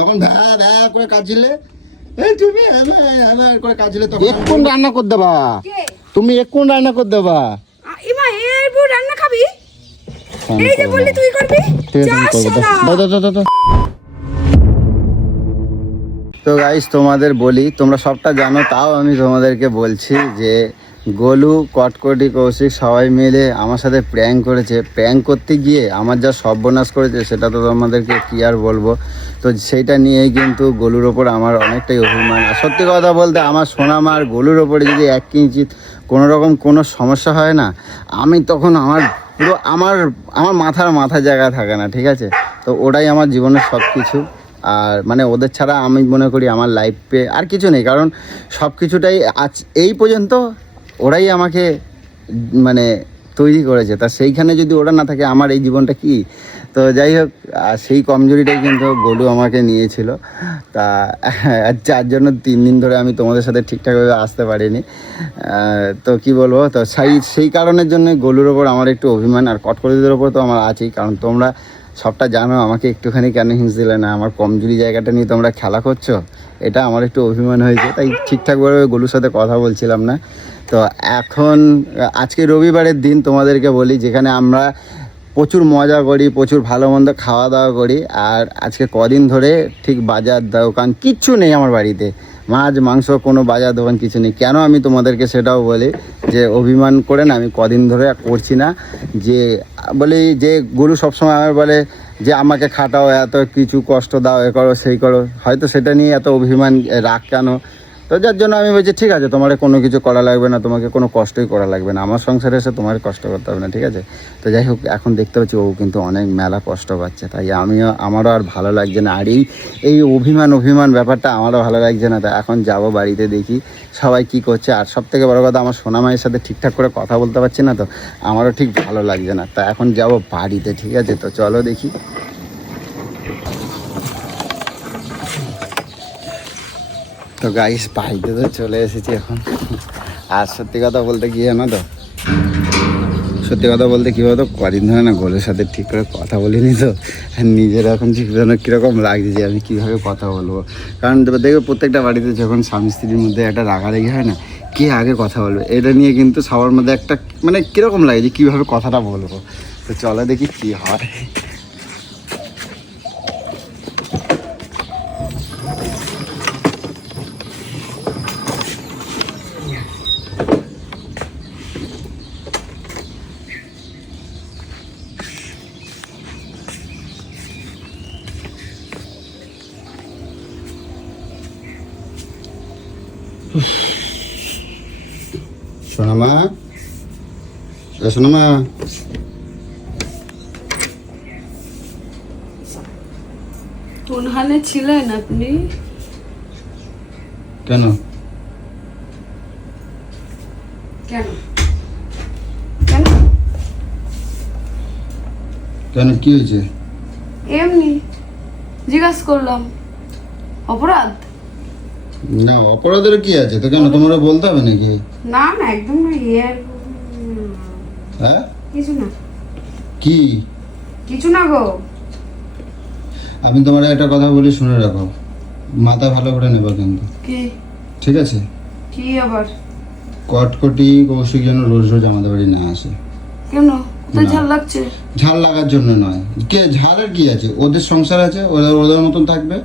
তখন ভ্যা ভ্যা করে কাঁদছিলে, এই তুমি করে কাঁদছিলে, তখন এক্ষুন রান্না করে দেবা, তুমি এক্ষুন রান্না করে দেবা। ইমা এর বউ রান্না খাবি? এই যে বললি তুই করবি, যা শালা। দাও। তো গাইস তোমাদের বলি, তোমরা সবটা জানো, তাও আমি তোমাদেরকে বলছি যে গোলু, কটকটি, কৌশিক সবাই মিলে আমার সাথে প্র্যাঙ্ক করেছে। প্র্যাঙ্ক করতে গিয়ে আমার যা সর্বনাশ করেছে সেটা তো তোমাদেরকে কি আর বলবো। তো সেইটা নিয়েই কিন্তু গোলুর ওপর আমার অনেকটাই অভিমান। আর সত্যি কথা বলতে আমার সোনামা আর গোলুর ওপরে যদি এক কিঞ্চিত কোনো রকম কোনো সমস্যা হয় না, আমি তখন আমার পুরো আমার মাথা জায়গা থাকে না, ঠিক আছে? তো ওটাই আমার জীবনের সব কিছু। আর মানে ওদের ছাড়া আমি মনে করি আমার লাইফে আর কিছু নেই, কারণ সব কিছুটাই আজ এই পর্যন্ত ওরাই আমাকে মানে তৈরি করেছে। তা সেইখানে যদি ওরা না থাকে আমার এই জীবনটা কি? তো যাই হোক, সেই কমজোরিটাই কিন্তু গোলু আমাকে নিয়েছিল। তা যার জন্য 3 দিন ধরে আমি তোমাদের সাথে ঠিকঠাকভাবে আসতে পারিনি। তো কি বলবো, তো সেই কারণের জন্য গোলুর ওপর আমার একটু অভিমান, আর কটকটিদের ওপর তো আমার আছেই, কারণ তোমরা সবটা জানো আমাকে একটুখানি কেন হিংস দিলে না, আমার কমজোরি জায়গাটা নিয়ে তোমরা খেলা করছো, এটা আমার একটু অভিমান হয়েছে। তাই ঠিকঠাকভাবে গোলুর সাথে কথা বলছিলাম না। তো এখন আজকে রবিবারের দিন তোমাদেরকে বলি, যেখানে আমরা প্রচুর মজা করি, প্রচুর ভালো মন্দ খাওয়া দাওয়া করি। আর আজকে কদিন ধরে ঠিক বাজার দোকান কিচ্ছু নেই আমার বাড়িতে, মাছ মাংস কোনো বাজার দোকান কিছু নেই। কেন আমি তোমাদেরকে সেটাও বলি, যে অভিমান করে না আমি কদিন ধরে করছি না, যে বলি যে গুরু সবসময় আমার বলে যে আমাকে খাটাও, এত কিছু কষ্ট দাও, এ করো সেই করো, হয়তো সেটা নিয়ে এত অভিমান রাগ কেন। তো যার জন্য আমি বলছি ঠিক আছে, তোমার কোনো কিছু করা লাগবে না, তোমাকে কোনো কষ্টই করা লাগবে না, আমার সংসারে এসে তোমার কষ্ট করতে হবে না, ঠিক আছে? তো যাই হোক, এখন দেখতে পাচ্ছি ও কিন্তু অনেক মেলা কষ্ট পাচ্ছে, তাই আমারও আর ভালো লাগছে না। আর এই অভিমান ব্যাপারটা আমারও ভালো লাগছে না। তা এখন যাব বাড়িতে, দেখি সবাই কি করছে। আর সব থেকে বড় কথা, আমার সোনামায়ের সাথে ঠিকঠাক করে কথা বলতে পারছি না, তো আমারও ঠিক ভালো লাগছে না। তা এখন যাব বাড়িতে, ঠিক আছে? তো চলো দেখি। তো গাইস বাড়িতে তো চলে এসেছি এখন। আর সত্যি কথা বলতে কি জানো তো, কী বলতো, কদিন ধরে না গোলের সাথে ঠিক করে কথা বলিনি, তো নিজের এখন যেন কীরকম লাগছে যে আমি কীভাবে কথা বলবো। কারণ দেখবে প্রত্যেকটা বাড়িতে যখন স্বামী স্ত্রীর মধ্যে একটা রাগারাগি হয় না, কে আগে কথা বলবে, এটা নিয়ে কিন্তু সবার মধ্যে একটা মানে কীরকম লাগে যে কীভাবে কথাটা বলবো। তো চলো দেখি কী হয়। সোনামা, সোনামা, কোনখানে ছিলেন আপনি? কেন কেন কেন কেন কি হয়েছে? এমনি জিজ্ঞাসা করলাম। অপরাধ? না, অপরাধের কি আছে? তো কেন, তোমরা বলতে হবে নাকি? না না, একদম না। হ্যাঁ, কিছু না। কি কিছু না গো। আমি তোমার একটা কথা বলি, শুনে রাখো, মাথা ভালো করে নেবা কিন্তু, কি? ঠিক আছে? কি আবার? কটকটি কৌশিক যেন রোজ রোজ আমাদের বাড়ি না আসে। কেন? তো না। ঝাল লাগছে? ঝাল লাগার জন্য নয়, কে ঝালের কি আছে? ওদের সংসার আছে, ওদের মতন থাকবে,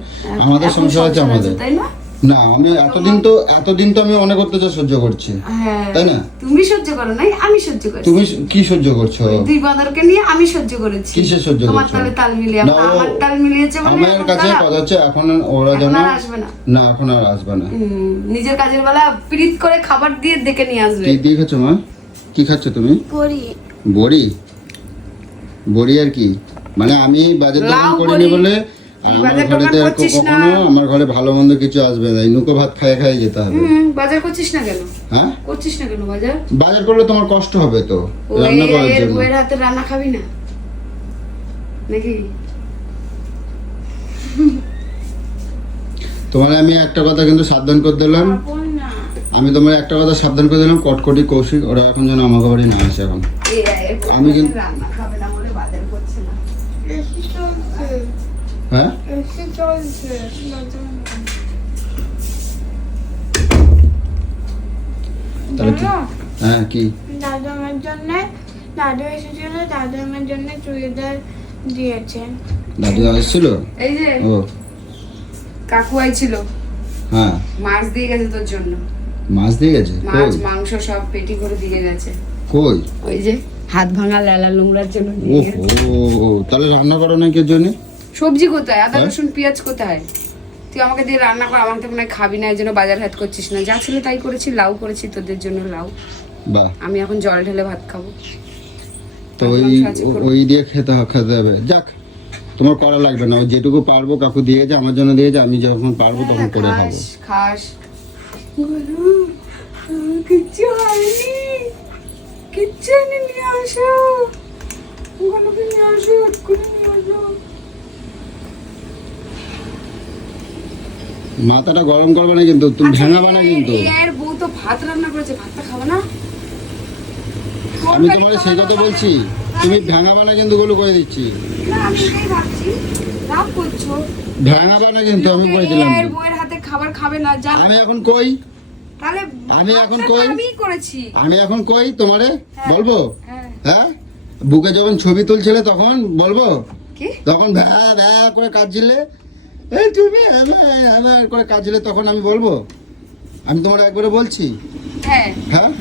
আমাদের এখন সংসার আছে আমাদের। তাই না? না, আমি এতদিন তো আমি অনেক অত্যাচার সহ্য করছি, হ্যাঁ, তাই না? তুমি সহ্য করো নাই, আমি সহ্য করছি। তুমি কি সহ্য করছো? দুই বাঁদরকে নিয়ে আমি সহ্য করেছি। কিসে সহ্য তোমার করছো? তালে তাল মিলিয়ে, না, আমার তাল মিলিয়েছে বলে আমার এখন কাছে খারাপ। কথা হচ্ছে এখন ওরা যেন এখন আর আসবে না। না, এখন আর আসবে না। নিজের কাজের বেলা পিরিত করে খাবার দিয়ে ডেকে নিয়ে আসবে। কি দিয়ে খাচ্ছ মা? কি খাচ্ছ তুমি? বড়ি। বড়ি? বড়ি আর কি? মানে আমি বাজার দোকান করিনি বলে আমার ঘরেতে কখনো আমার ঘরে ভালো মন্দ কিছু আসবে না, নুকো ভাত খায় খায় যেতে হবে। বাজার করছিস না কেন? হ্যাঁ, করছিস না কেন বাজার? বাজার করলে তোমার কষ্ট হবে তো রান্না করার জন্য। বউয়ের হাতে রান্না খাবি না নাকি? তোমার আমি একটা কথা কিন্তু সাবধান করে দিলাম, কটকটি কৌশিক ওরা এখন যেন আমাকে বাড়ি না আসে। এখন আমি কিন্তু রান্না খাবে না বলে বাজার করছে না। হ্যাঁ, চলছে দরজা বন্ধ কর। তাহলে কি? জানো, হ্যাঁ কি? দাদু আমার জন্য, দাদু এসেছিল, দাদু আমার জন্য চুড়িদার দিয়েছে। দাদু আসছিল? এই যে ও কাকু আইছিল, হ্যাঁ, মাছ দিয়ে গেছে তোর জন্য। মাছ দিয়ে গেছে? মাছ কই মাংস সব পেটি করে দিয়ে গেছে। কই? ওই যে হাত ভাঙা লালা নোংরার জন্য দিয়ে ও গেছে। তাহলে রান্না করো না কের জন্য? সবজি কোথায়? আদা হ্যাঁ? রসুন পেঁয়াজ কোথায়? তুই আমাকে দিয়ে রান্না কর, আমাকে তো মনে হয় খাবি না, এই জন্য বাজার হাট করছিস না। যা ছিল তাই করেছি, লাউ করেছি তোদের জন্য লাউ। বাহ, আমি এখন জল ঢেলে ভাত খাবো। তো ওই ওই দিয়ে খেতে হবে। যাক, তোমার করা লাগবে না, ওই যেটুকু পারবো কাকু দিয়েছে, আমার জন্য দিয়েছে, আমি যখন পারবো তখন করে খাবো। খাস খাস। কিচ্ছু হয়নি, কিচ্ছু হয়নি, নিয়ে আসো ওগুলোকে, নিয়ে আসো এক্ষুনি নিয়ে আসো। মাথাটা গরম করবে না কিন্তু, তুমি ভেঙাবে না কিন্তু। এর বউ তো ভাত রান্না করেছে, ভাতটা খাবো না? আমি তোমার সেই কথা বলছি, তুমি ভেঙাবে না কিন্তু, গুলো করে দিচ্ছি। না, আমি এটাই ভাবছি। রাগ করছো? ভেঙাবে না কিন্তু, আমি করে দিলাম। এর বউয়ের হাতে খাবার খাবে না, যা। আমি এখন কই? তাহলে আমি এখন ভাতটা তো কই? আমিই করেছি। আমি এখন কই তোমারে হ্যাঁ। বলবো? হ্যাঁ। হ্যাঁ, বুকে যখন ছবি তুলছিলে তখন বলবো? কি? তখন ভ্যা ভ্যা করে কাঁদছিলে, এই তুমি আমার করে কাঁদছিলে, তখন আমি বলবো? আমি তোমার একবারে বলছি। হ্যাঁ। হ্যাঁ,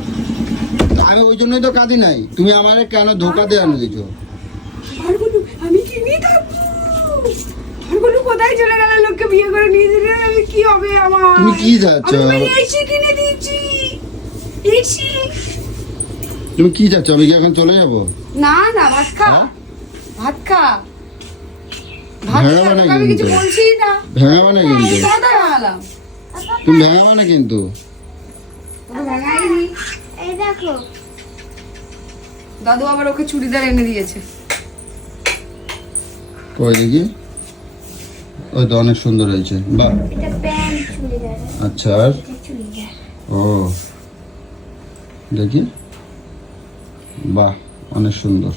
তো আমি ওই জন্যই তো কাঁদি নাই, তুমি আমারে কেন ধোকা দিয়ে আনো দিছো? ভারগুলো আমি কিনে থাকবো। ভারগুলো কোথায় চলে গেল? লোককে বিয়ে করে নিয়ে যেতে আমি কি হবে আমার? তুমি কি যাচ্ছ? আমি এসি কিনে দিয়েছি। এসি। তুমি কি যাচ্ছ? আমি কি এখন চলে যাবো? না না, ভাত খা। হ্যাঁ? ভাত খা। ভাত খা, ভেঙাবে না তোকে আমি কিছু কিন্তু। বলছি না। ভেঙাবে না কিন্তু, আমি কোথায় ভাঙালাম? তুমি ভেঙাবে না কিন্তু। তোকে ভাঙাইনি। এই দেখো, দাদু আবার ওকে চুড়িদার এনে দিয়েছে। কই দেখি, ওই তো অনেক সুন্দর হয়েছে, বাহ। এটা প্যান্ট চুড়িদার, আচ্ছা, আর এটা চুড়িদার। ও দেখি, বাহ, অনেক সুন্দর,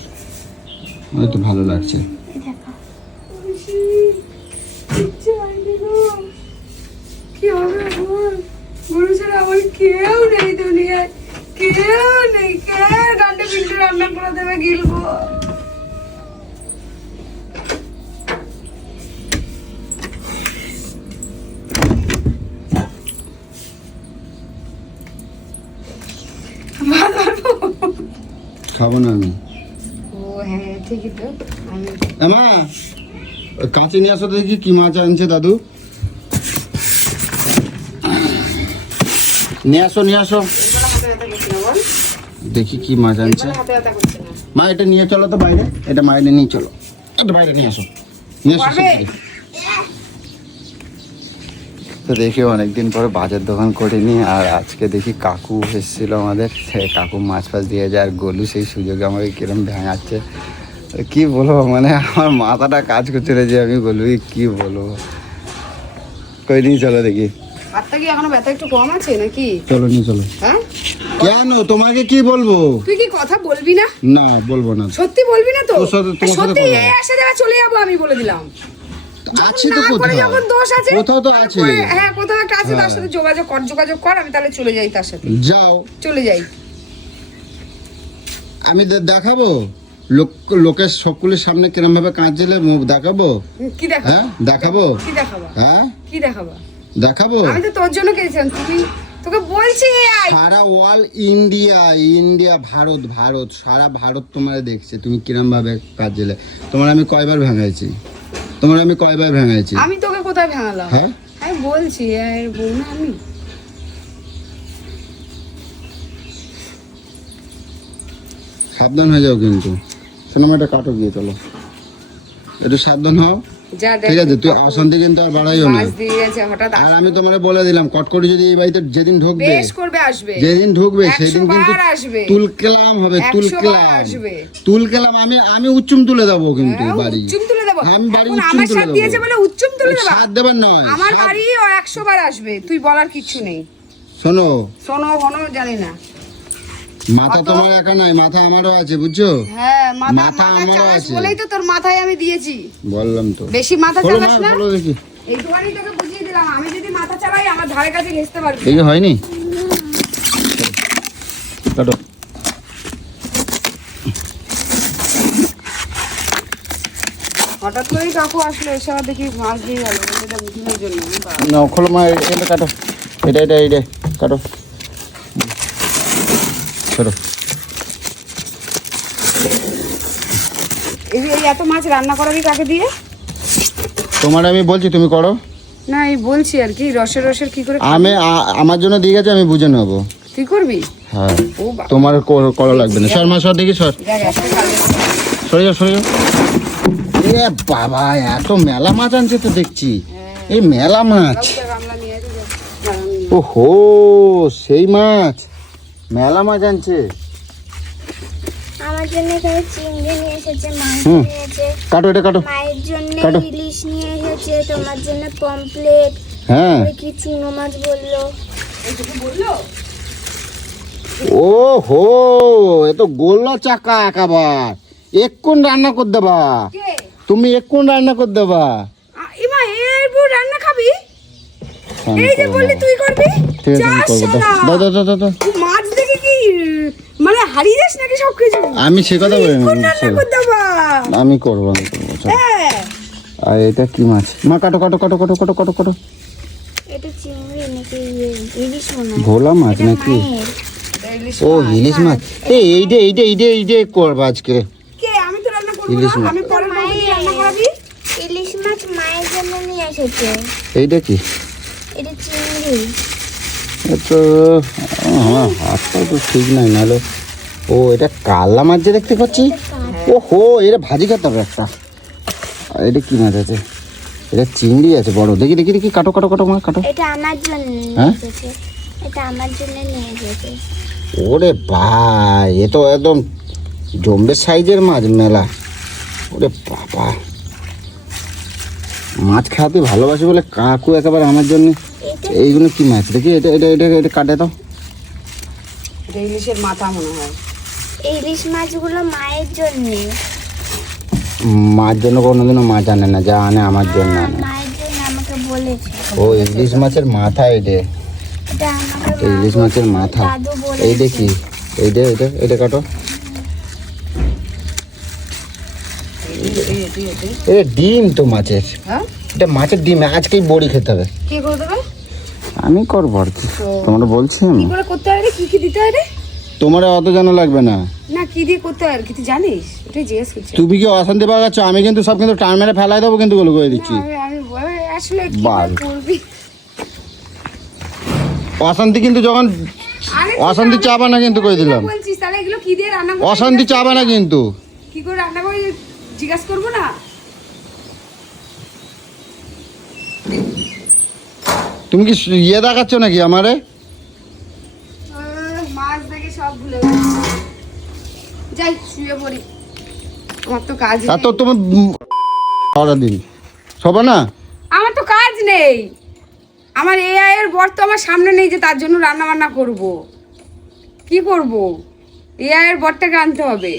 ওই তো ভালো লাগছে। এই দেখো, কিচ্ছু হয়নি গো। কি হবে আমার? গরু ছাড়া আমার কেউ নেই দুনিয়ায়, কেউ নেই। কে গান্ডে পিন্ডে রান্না করে দেবে, গিলবো। ভাত পারবো? খাবো না আমি। ও হ্যাঁ, ঠিকই তো। আমি আমা, ওই কাঁচি নিয়ে আসো তো, দেখি কি মাছ আনছে দাদু। নিয়ে আসো, নিয়ে আসো, এগুলো হাতে ব্যথা করছে না বল? দেখি কি মাছ আনছে। এগুলো হাতে ব্যথা করছে না। মা, এটা নিয়ে চলো তো বাইরে, এটা বাইরে নিয়ে চলো, এটা বাইরে নিয়ে আসো, নিয়ে আসো পারবে? শিগগিরি। তো দেখি অনেকদিন পরে বাজার দোকান করিনি, আর আজকে দেখি কাকু এসেছিল আমাদের, সে কাকু মাছ ফাছ দিয়ে যায়, আর গোলু সেই সুযোগে আমাকে কিরম ভেঙাচ্ছে। কি বলবো, মানে আমার মাথাটা কাজ করছে না, যে আমি গোলু কি বলবো। কই নিয়ে চলো দেখি, হাতটা কি এখনো ব্যথা একটু কম আছে নাকি? চলো নিয়ে চলো। হ্যাঁ, কেন, তোমাকে কি বলবো? তুই কি কথা বলবি না? না, বলবো না। সত্যি বলবি না তো? তোমার সাথে সত্যি বলবো। এই আসে যাওয়া চলে যাবো, আমি বলে দিলাম। আছে তো না করে কোথাও, যখন দোষ আছে, কোথাও তো আছে। তারপরে হ্যাঁ, কোথাও একটা আছে, তার হ্যাঁ। সাথে যোগাযোগ কর, আমি তাহলে চলে যাই তার সাথে। যাও, চলে যাই। আমি দেখাবো লোকের সকলের সামনে কিরম ভাবে কাঁদছিলে, মুখ দেখাবো? কি দেখাবো? হ্যাঁ, দেখাবো। কি দেখাবা? হ্যাঁ, কি দেখাবা? দেখাবো। আমি তো তোর জন্য গেছিলাম, তুই, তোকে বলছি আয়। সারা ওয়াল ইন্ডিয়া ভারত সারা ভারত তোমার দেখছে, তুমি কিরম ভাবে কাঁদছিলে। তোমার আমি কয়বার ভাঙাইছি? আমি তোকে কোথায় ভাঙালাম? হ্যাঁ, আমি বলছি বল না আমি। সাবধান হয়ে যাও কিন্তু। শোনো, এটা কাটো গিয়ে, চলো একটু সাবধান হও, যা দেখ, ঠিক আছে? তুই অশান্তি কিন্তু আর বাড়াইও না। মাছ দিয়ে গেছে হঠাৎ। আর আমি তোমারে বলে দিলাম, কটকটি যদি এই বাড়িতে যেদিন ঢুকবে, বেশ করবে, আসবে। যেদিন ঢুকবে 100 সেদিন কিন্তু বার আসবে। তুলকেলাম হবে, 100 বার আসবে। তুলকেলাম। আমি উচ্চুম তুলে দেবো কিন্তু হ্যাঁ, বাড়ি। উচ্চুম তুলে দেবো। হ্যাঁ, আমি বাড়ি এখন উচ্চুম আমার তুলে সাথ দেবো। দিয়েছে বলে উচ্চুম তুলে দেবা? সাথ দেবার নয়, আমার সাথ- বাড়ি ও 100 বার আসবে, তুই বলার কিচ্ছু নেই। শোনো, শোনো হনো জানি না। মাথা তোমার একা নাই, মাথা আমারও আছে বুঝছো। হ্যাঁ মাথা মাথা মাথা আমারও চালাস আছে। বলেই তো তোর মাথায় আমি দিয়েছি। বললাম তো বেশি মাথা খোলো চালাস মা, না, খোলো দেখি। এইটুখানি তোকে বুঝিয়ে দিলাম। আমি যদি মাথা চালাই আমার ধারে কাছে ঘেঁচতে পারবি এই যে হয়নি, কাটো। হঠাৎ করেই কাকু আসলো, এসে আবার দেখি মাছ দিয়ে গেল, এটা মিঠুনের জন্য। না খোলো মা, এটা কাটো, এটা এটা এটা কাটো, ছোটো। এই যে এই এত মাছ রান্না করাবি কাকে দিয়ে? তোমার আমি বলছি তুমি করো। না এই বলছি আর কি, রসের রসের কি করে আমি আমার জন্য দিয়ে গেছে, আমি বুঝে নেবো। তুই করবি? হ্যাঁ ও বাবা, তোমার করা লাগবে না। সর মা, সর দেখি, সর, দেখ একটা কালো সরে যাও, সরে যাও। এ বাবা, এত মেলা মাছ আনছে তো দেখছি, এই মেলা মাছ। গামলা নিয়ে এসে দে। দাঁড়া, আমি নিয়ে ওহো, সেই মাছ, মেলা মাছ আনছে। আমার জন্য এখানে চিংড়ি নিয়ে এসেছে, মাছ হুম। নিয়েছে, কাটো, এটা কাটো। মায়ের জন্য কাটো। ইলিশ নিয়ে এসেছে, তোমার জন্য পমপ্লেট, হ্যাঁ, কি চুনো মাছ বললো। এইটুকু বললো? ও হো, এ তো গোল্লা চাকা একাবার। এক্ষুন রান্না করে দেবা কে? তুমি, এক্ষুন রান্না করে দেবা। ইমা এর বউ রান্না খাবি? এই যে বললি তুই করবি? ঠিক আছে, আমি যা করবো। শালা। দাও দাও দাও দাও দাও। তুই মাছ দেখে কি মানে হারিয়ে যাস নাকি সব কিছু? আমি সে কথা বলিনি, কোন রান্না করে দেবা? আমি করবো, আমি করবো, চলো। হ্যাঁ আর এটা কি মাছ মা? কাটো কাটো কাটো কাটো কাটো কাটো কাটো। এটা চিংড়ি নাকি ইলিশ মনে হয়। ভোলা মাছ এটা নাকি? মায়ের। এটা ইলিশ ও মাছ। ইলিশ মাছ। এইটা করবো আজকে। কে? আমি তো রান্না করবো ইলিশ না, মাছ। আমি পরের বউকে দিয়ে রান্না করাবি। ইলিশ মাছ মায়ের জন্য নিয়ে এসেছে। এইটা কি? এটা চিংড়ি। এ তো আমার হাতটা তো ঠিক নাই, নাহলে। ও এটা কাল্লা মাছ যে দেখতে পাচ্ছি। ও হো, এটা ভাজি খেতে হবে একটা। আর এটা কি মাছ আছে? এটা চিংড়ি আছে বড়, দেখি দেখি দেখি, কাটো কাটো কাটো মা, কাটো। এটা আমার জন্য নিয়ে হ্যাঁ? এসেছে। এটা আমার জন্য নিয়ে এসেছে। ওরে ভাই, এ তো একদম জম্বের সাইজের মাছ, মেলা। ওরে বাবা, মাছ খাওয়াতে ভালোবাসি বলে কাকু একেবারে আমার জন্য। এটা এইগুলো কি মাছ দেখি? এটা এটা এটা এটা কাটে দাও। এটা ইলিশের মাথা মনে হয়। ইলিশ মাছগুলো মায়ের জন্য। মাছ জন্য কোনোদিনও মাছ আনে না, যা আনে আমার জন্য আনে। মায়ের জন্য আমাকে বলেছে। ও ইলিশ মাছের মাথা, এটা এটা আমাকে এটা ইলিশ মাছের মাথা। দাদু বলেছে। এই দেখি, এইটা এটা এটা কাটো। এটা ডিম তো মাছের, হ্যাঁ এটা মাছের ডিম। আজকেই বড়ি খেতে হবে। কি করে দেবে? আমি করবো আর কি, তোমরা বলছি আমি। কি করে করতে হয় রে? কি কি দিতে হয় রে? তোমার অত জানা লাগবে না। না কি দিয়ে করতে হয় আর কি তুই জানিস? ওটাই জিজ্ঞেস করছি। তুমি কি অশান্তি পাচ্ছ? আমি কিন্তু সব কিন্তু টান মেরে ফেলাই দেবো, কিন্তু গুলো করে দিচ্ছি। আসলে কি বাল। করে করবি? অশান্তি কিন্তু যখন আরে তুই অশান্তি চাবা না কিন্তু করে দিলাম। বলছিস তাহলে এগুলো কি দিয়ে রান্না করবি? অশান্তি চাবা না কিন্তু। কি করে রান্না করে জিজ্ঞাসা করবো না? তুমি কি ইয়ে দেখাচ্ছ নাকি আমারে? মাছ দেখে সব ভুলে গেছি। যাই শুয়ে পড়ি, আমার তো কাজ আর নেই। তো তোমার অর্ডার দিন সবা না। আমার তো কাজ নেই। আমার এআই এর বর তো আমার সামনে নেই যে তার জন্য রান্না বান্না করব। কি করব? এআই এর বরটাকে আনতে হবে,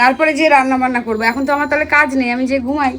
তারপরে যে রান্না বান্না করবো। এখন তো আমার তাহলে কাজ নেই, আমি যে ঘুমাই।